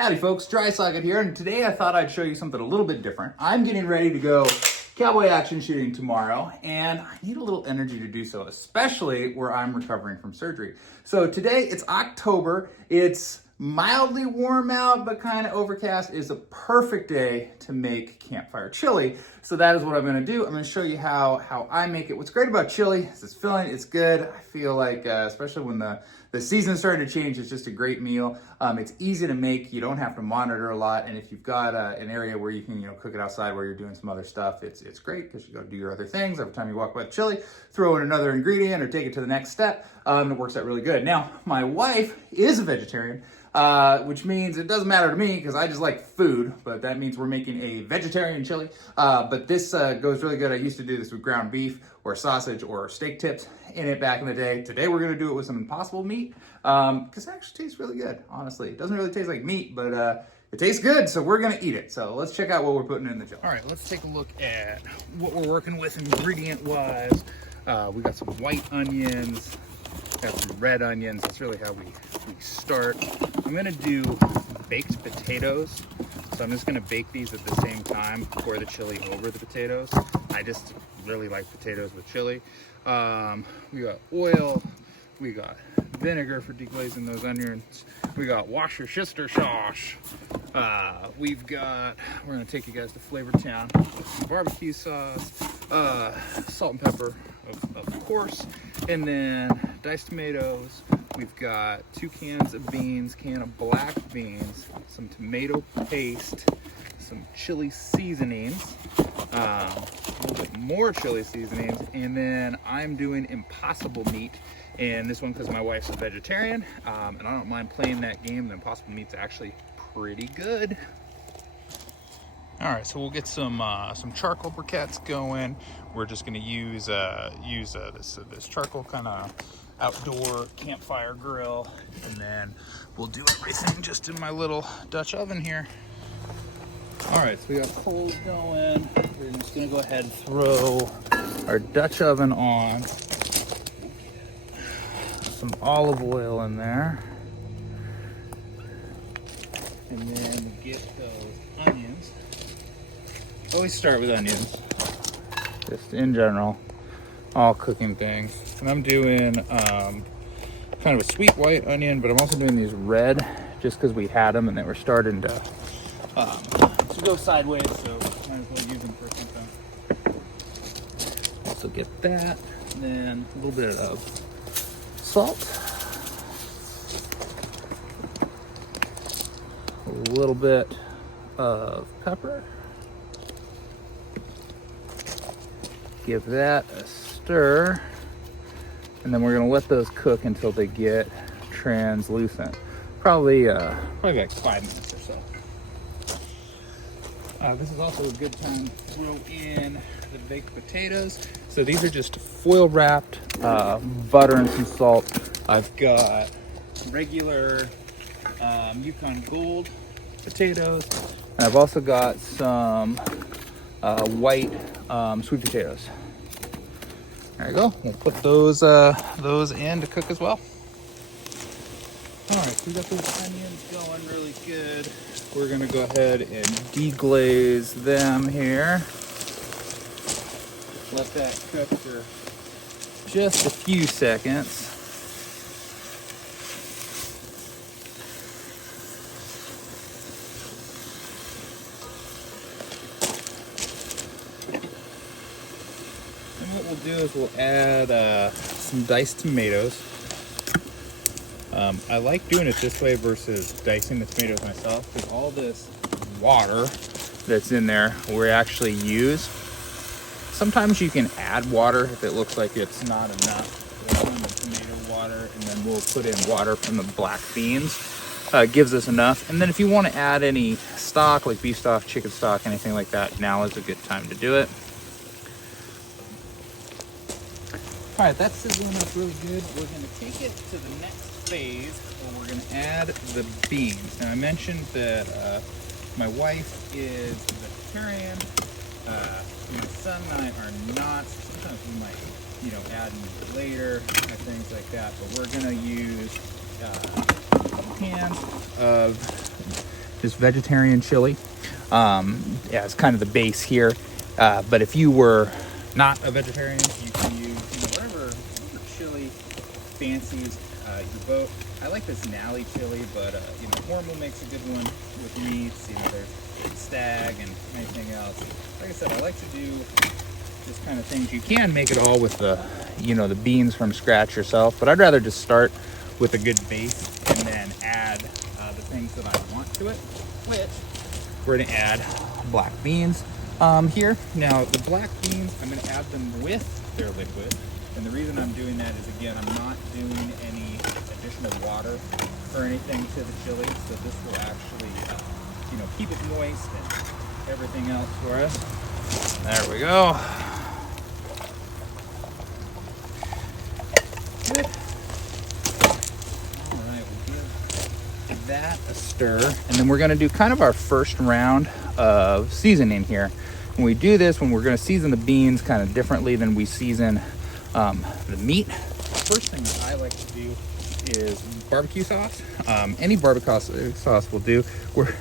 Howdy folks, Dry Socket here, and today I thought I'd show you something a little bit different. I'm getting ready to go cowboy action shooting tomorrow, and I need a little energy to do so, especially where I'm recovering from surgery. So today, it's October, it's mildly warm out, but kind of overcast. Is a perfect day to make campfire chili. So that is what I'm gonna do. I'm gonna show you how I make it. What's great about chili is it's filling, it's good. I feel like, especially when the season's starting to change, it's just a great meal. It's easy to make, you don't have to monitor a lot, and if you've got an area where you can cook it outside where you're doing some other stuff, it's great because you go do your other things. Every time you walk by the chili, throw in another ingredient or take it to the next step, it works out really good. Now, my wife is a vegetarian, which means it doesn't matter to me because I just like food, but that means we're making a vegetarian chili. But this goes really good. I used to do this with ground beef or sausage or steak tips in it back in the day. Today we're gonna do it with some Impossible meat because it actually tastes really good, honestly. It doesn't really taste like meat, but it tastes good, so we're gonna eat it. So let's check out what we're putting in the jar. All right, let's take a look at what we're working with ingredient-wise. We got some white onions, got some red onions. That's really how we start. I'm gonna do baked potatoes. So I'm just gonna bake these at the same time, pour the chili over the potatoes. I just really like potatoes with chili. We got oil, we got vinegar for deglazing those onions. We got Worcestershire sauce. We're gonna take you guys to Flavor Town. Some barbecue sauce, salt and pepper, of course, and then diced tomatoes. We've got 2 cans of beans, can of black beans, some tomato paste, some chili seasonings, a little bit more chili seasonings, and then I'm doing Impossible meat. And this one, because my wife's a vegetarian, and I don't mind playing that game, the Impossible meat's actually pretty good. All right, so we'll get some charcoal briquettes going. We're just gonna use this charcoal kind of outdoor campfire grill, and then we'll do everything just in my little Dutch oven here. All right, so we got coals going. We're just gonna go ahead and throw our Dutch oven on. Some olive oil in there. And then we get those onions. Always start with onions, just in general, all cooking things. And I'm doing kind of a sweet white onion, but I'm also doing these red just because we had them and they were starting to go sideways, so might as well use them for something. Also get that, and then a little bit of salt, a little bit of pepper. Give that a stir, and then we're gonna let those cook until they get translucent. Probably like 5 minutes or so. This is also a good time to throw in the baked potatoes. So these are just foil wrapped, butter and some salt. I've got regular Yukon Gold potatoes, and I've also got some white sweet potatoes. There you go. We'll put those in to cook as well. All right, so we got those onions going really good. We're gonna go ahead and deglaze them here. Let that cook for just a few seconds. And what we'll do is we'll add some diced tomatoes. I like doing it this way versus dicing the tomatoes myself, because all this water that's in there we actually use. Sometimes you can add water if it looks like it's not enough. We'll put in the tomato water, and then we'll put in water from the black beans. Gives us enough. And then if you want to add any stock, like beef stock, chicken stock, anything like that, now is a good time to do it. All right, that's sizzling up really good. We're going to take it to the next phase, where we're going to add the beans. Now, I mentioned that my wife is vegetarian. My son and I are not. Sometimes we might, add meat later and things like that. But we're going to use a can of just vegetarian chili. Yeah, it's kind of the base here. But if you were not a vegetarian, you can use whatever chili fancies your boat. I like this Nally chili, but Hormel makes a good one with meats. There's stag and anything else. Like I said, I like to do just kind of things. You can make it all with the the beans from scratch yourself, but I'd rather just start with a good base and then add the things that I want to it, which we're going to add black beans here. Now the black beans, I'm going to add them with their liquid, and the reason I'm doing that is, again, I'm not doing any additional water or anything to the chili, so this will actually keep it moist and everything else for us. There we go. Good. All right, we'll give that a stir, and then we're going to do kind of our first round of seasoning here. When we do this, when we're going to season the beans kind of differently than we season the meat, first thing that I like to do is barbecue sauce. Any barbecue sauce will do. We're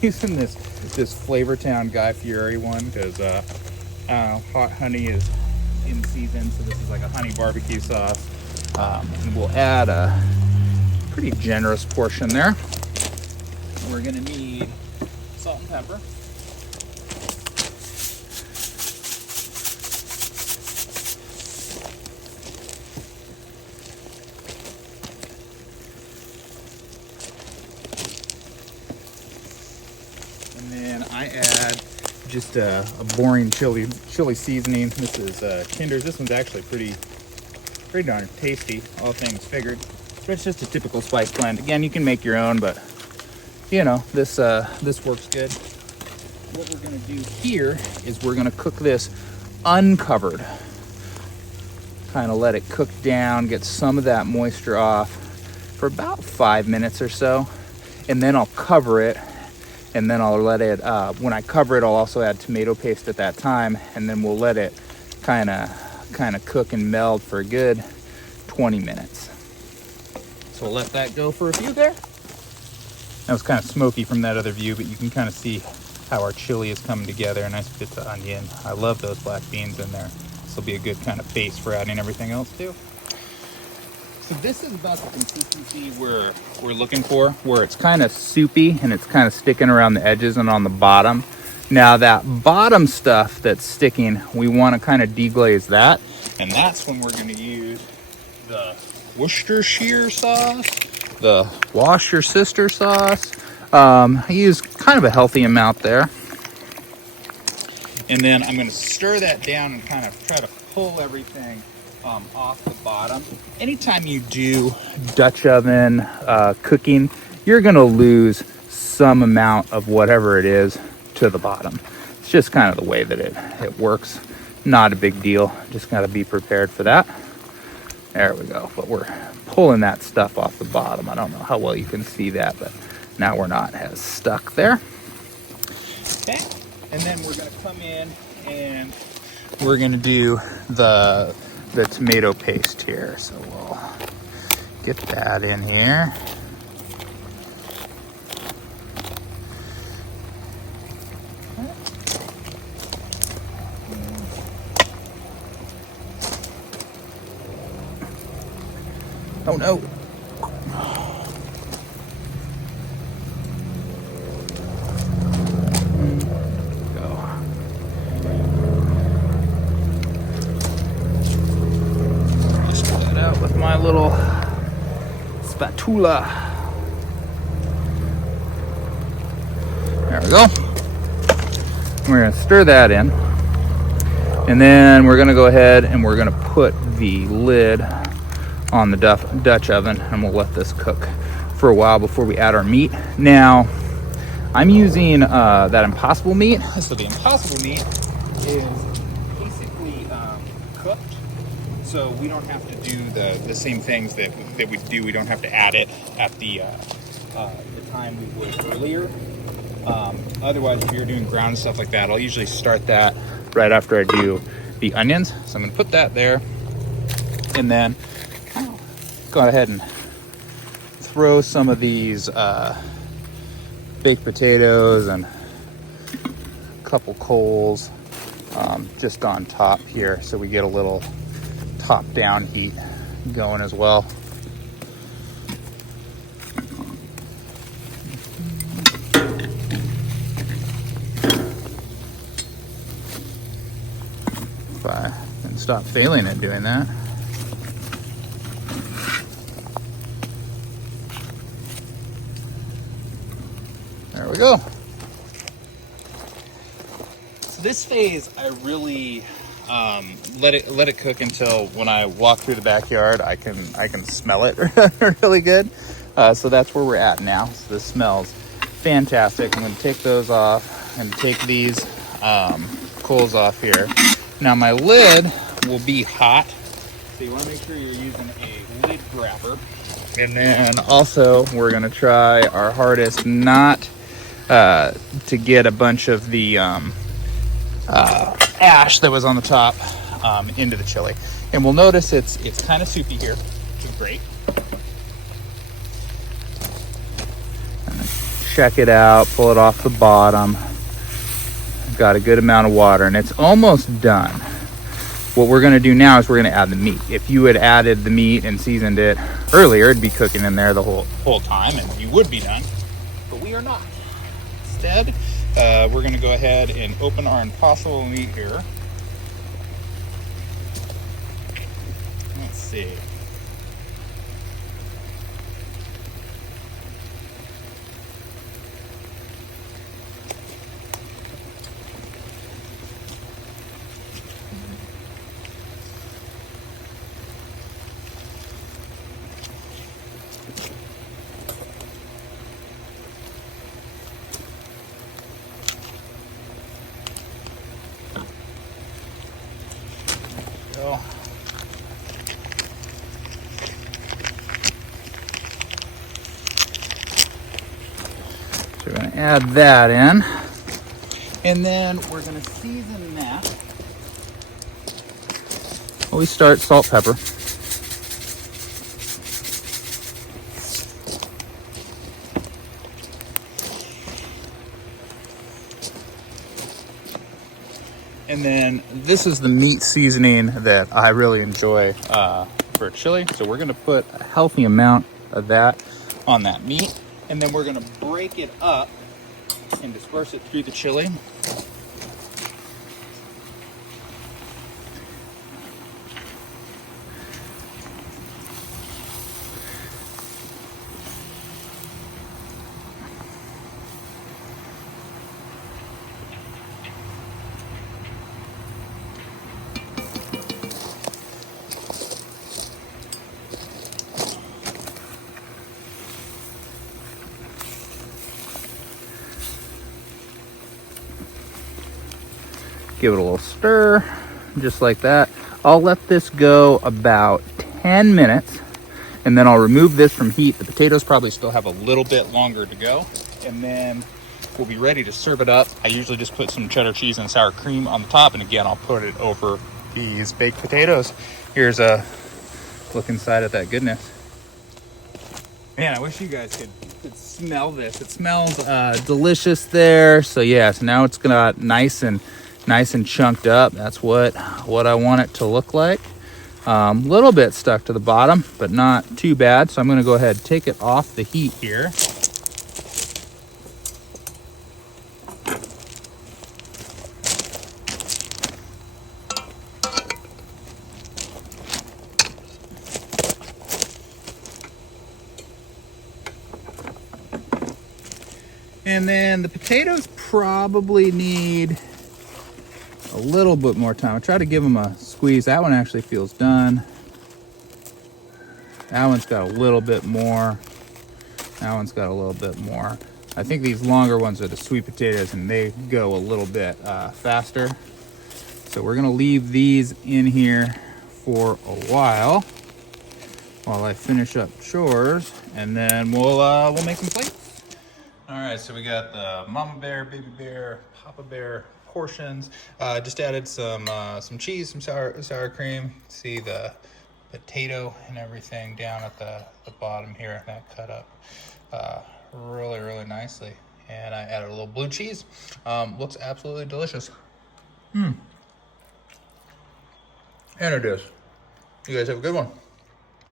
using this Flavortown Guy Fieri one because hot honey is in season, so this is like a honey barbecue sauce. And we'll add a pretty generous portion there. We're gonna need salt and pepper. And then I add just a boring chili seasoning. This is Kinder's. This one's actually pretty darn tasty, all things figured. So it's just a typical spice blend. Again, you can make your own, but this works good. What we're gonna do here is we're gonna cook this uncovered. Kind of let it cook down, get some of that moisture off for about 5 minutes or so, and then I'll cover it, and then I'll let it. When I cover it, I'll also add tomato paste at that time, and then we'll let it kind of cook and meld for a good 20 minutes. So we'll let that go for a few there. That was kind of smoky from that other view, but you can kind of see how our chili is coming together. Nice bits of onion. I love those black beans in there. This will be a good kind of base for adding everything else too. So this is about the consistency we're looking for, where it's kind of soupy and it's kind of sticking around the edges and on the bottom. Now that bottom stuff that's sticking, we want to kind of deglaze that, and that's when we're going to use the Worcestershire sauce, the Wash Your Sister sauce. I use kind of a healthy amount there, and then I'm going to stir that down and kind of try to pull everything off the bottom. Anytime you do Dutch oven cooking, you're going to lose some amount of whatever it is to the bottom. It's just kind of the way that it works. Not a big deal. Just got to be prepared for that. There we go. But we're pulling that stuff off the bottom. I don't know how well you can see that, but now we're not as stuck there. Okay. And then we're going to come in and we're going to do the tomato paste here. So we'll get that in here. Oh no. Go. Just pull that out with my little spatula. There we go. We're going to stir that in. And then we're going to go ahead and we're going to put the lid on the Dutch oven, and we'll let this cook for a while before we add our meat. Now, I'm using that Impossible meat. So the Impossible meat is basically cooked, so we don't have to do the same things that we do. We don't have to add it at the time we would earlier. Otherwise, if you're doing ground stuff like that, I'll usually start that right after I do the onions. So I'm gonna put that there, and then go ahead and throw some of these baked potatoes and a couple coals just on top here, so we get a little top down heat going as well. If I can stop failing at doing that. There we go. So this phase, I really let it cook until when I walk through the backyard, I can smell it really good. So that's where we're at now. So this smells fantastic. I'm going to take those off and take these coals off here. Now my lid will be hot, so you want to make sure you're using a lid grabber. And then also we're going to try our hardest not to get a bunch of the ash that was on the top into the chili. And we'll notice it's kind of soupy here, which is great. Check it out, pull it off the bottom. Got a good amount of water and it's almost done. What we're going to do now is we're going to add the meat. If you had added the meat and seasoned it earlier, it'd be cooking in there the whole time and you would be done, but we are not. Instead, we're going to go ahead and open our impossible meat here. Let's see. Go. So we're going to add that in, and then we're going to season that. Well, we start salt, pepper. And then this is the meat seasoning that I really enjoy for chili. So we're gonna put a healthy amount of that on that meat. And then we're gonna break it up and disperse it through the chili. Give it a little stir, just like that. I'll let this go about 10 minutes, and then I'll remove this from heat. The potatoes probably still have a little bit longer to go, and then we'll be ready to serve it up. I usually just put some cheddar cheese and sour cream on the top, and again, I'll put it over these baked potatoes. Here's a look inside at that goodness. Man, I wish you guys could smell this. It smells delicious there. So yeah, so now it's got nice and chunked up. That's what I want it to look like. Little bit stuck to the bottom, but not too bad. So I'm going to go ahead and take it off the heat here. And then the potatoes probably need a little bit more time. I try to give them a squeeze. That one actually feels done. That one's got a little bit more. That one's got a little bit more. I think these longer ones are the sweet potatoes and they go a little bit faster. So we're gonna leave these in here for a while I finish up chores, and then we'll make some plates. All right, so we got the mama bear, baby bear, papa bear portions. Just added some cheese, some sour cream. See the potato and everything down at the bottom here, that cut up really nicely. And I added a little blue cheese. Looks absolutely delicious. And it is. You guys have a good one.